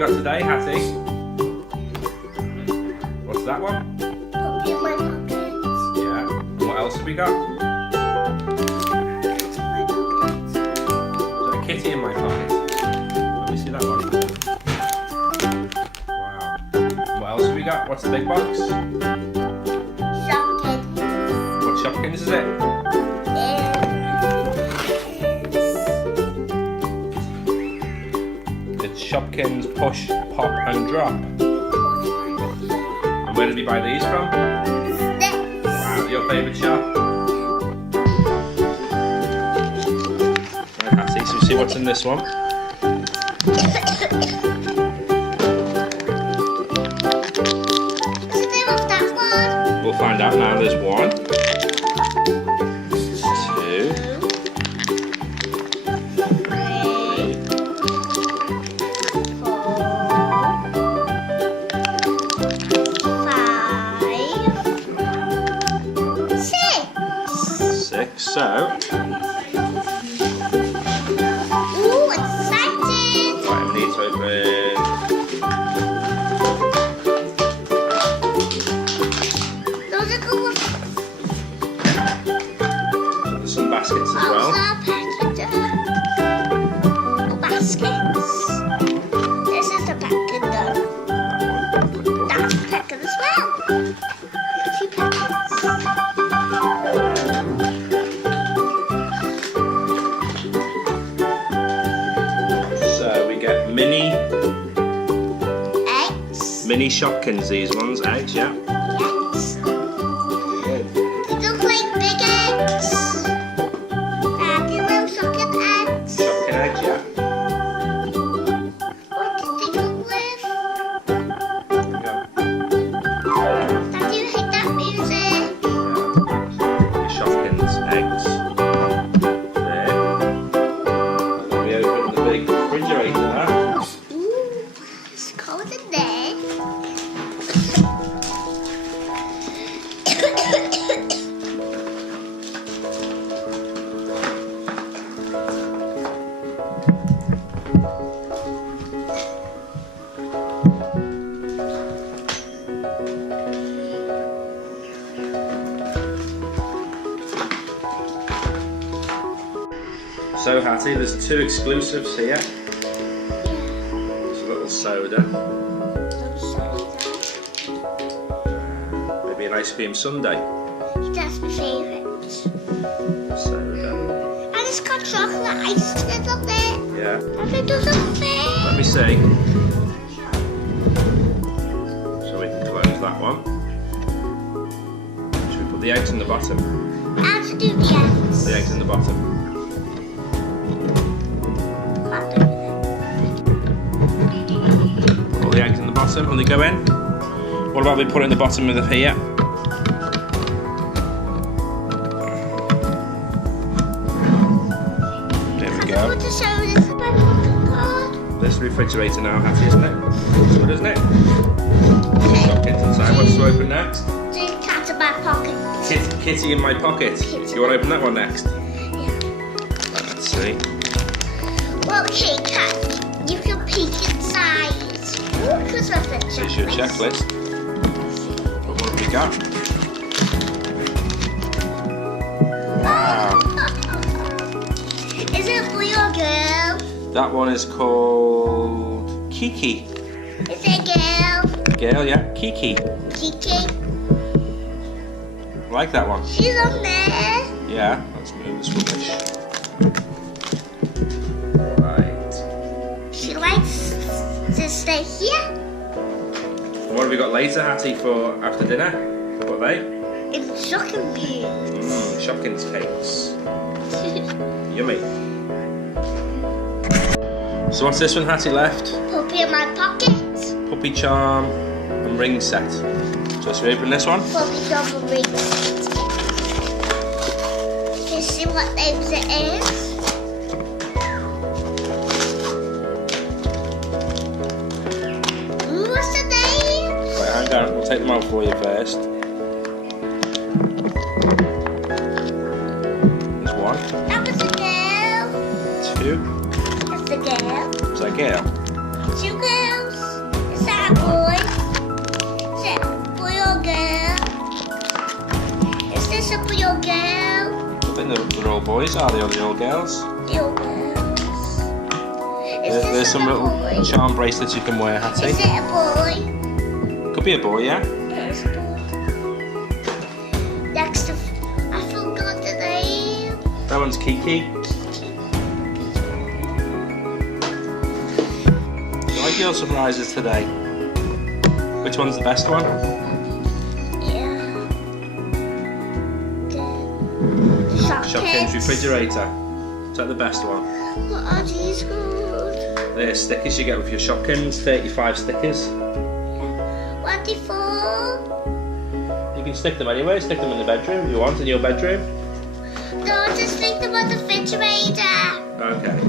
got today, Hattie? What's that one? Puppy in my pocket. Yeah. And what else have we got? My pocket. Is that a kitty in my pocket? Let me see that one. Wow. What else have we got? What's the big box? Shopkins. What Shopkins is it? It's Shopkins Push, Pop and Drop. And where did we buy these from? Wow, your favourite shop? Right, Hattie, so see what's in this one. What's the name of that one? We'll find out now. There's 1, 6. So, Ooh, excited! right, I need to open. Those are cool. There's some baskets as well. Baskets. This is a packet though. That's a packet as well. 2 packets. So we get mini Eggs. Shopkins. These ones, eggs, yeah. Yes. They look like big eggs. Daddy, little chocolate eggs. Shopkin eggs, yeah. What did they come with? Daddy, you hate that music. Shopkins eggs. There. And then we open the big refrigerator now. Ooh, it's cold in there. So Hattie, there's 2 exclusives here. There's a little soda, maybe an ice cream sundae. That's my favourite. Soda. And it's got chocolate ice cream up there. Yeah. And it doesn't fit. Let me see. So we can close that one. Should we put the eggs in the bottom? How to do the eggs? The eggs in the bottom. Put the eggs in the bottom and they go in. What about we put it in the bottom of the here? There we go. Want to show this in my pocket card? This refrigerator now, Hattie, isn't it? Good, isn't it? Shopkins inside. What's to open next? The cat in my pocket. Kitty in my pocket. Do you want to open that one next? Yeah. Let's see. Well, hey cat, you can peek inside. Ooh, Christmas checklist. Here's your checklist. What have we got? Wow. Is it a boy or girl? That one is called Kiki. Is it a girl? Girl, yeah. Kiki. Kiki. I like that one. She's on there. Yeah, let's move this rubbish. Right. She likes to stay here. And what have we got later, Hattie, for after dinner? What are they? It's shocking me. Shopkins cakes. Yummy. So what's this one, Hattie, left? Puppy in my pocket. Puppy charm and ring set. So should we open this one? Puppy double rings. Can you see what names it is? Ooh, what's the name? Right, hang on, we'll take them out for you first. There's 1. That was a girl. 2. That's a girl. Is that a girl? 2 girls. this up for your girl. I think they're all boys, are they? Or the all girls? Your girls. Is There's this some a little boy? charm bracelets you can wear, Hattie. Is it a boy? Could be a boy, yeah? Yes, boy. Next, I forgot the name. That one's Kiki. I like your surprises today. Which one's the best one? Yeah. The Shopkins refrigerator. Is that the best one? What are these called? They're stickers you get with your Shopkins, 35 stickers. 24. You can stick them anywhere, stick them in the bedroom if you want, in your bedroom. No, just think about the refrigerator. Okay.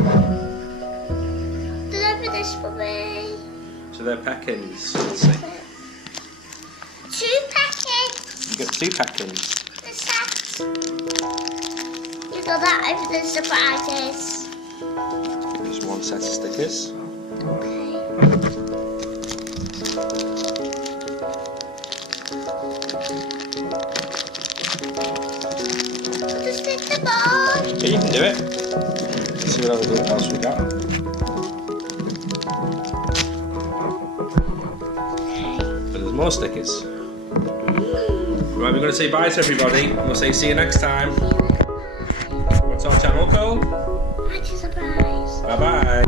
Deliver this for me. So they're packins. Let's see. 2 packets. You got 2 packins. The set. You got that over the surprises. Just 1 set of stickers. Okay. Just stick them on. Yeah, you can do it. Let's see what else we got. But there's more stickers. Right, we're going to say bye to everybody. We'll say see you next time. What's our channel called? That's a surprise. Bye bye.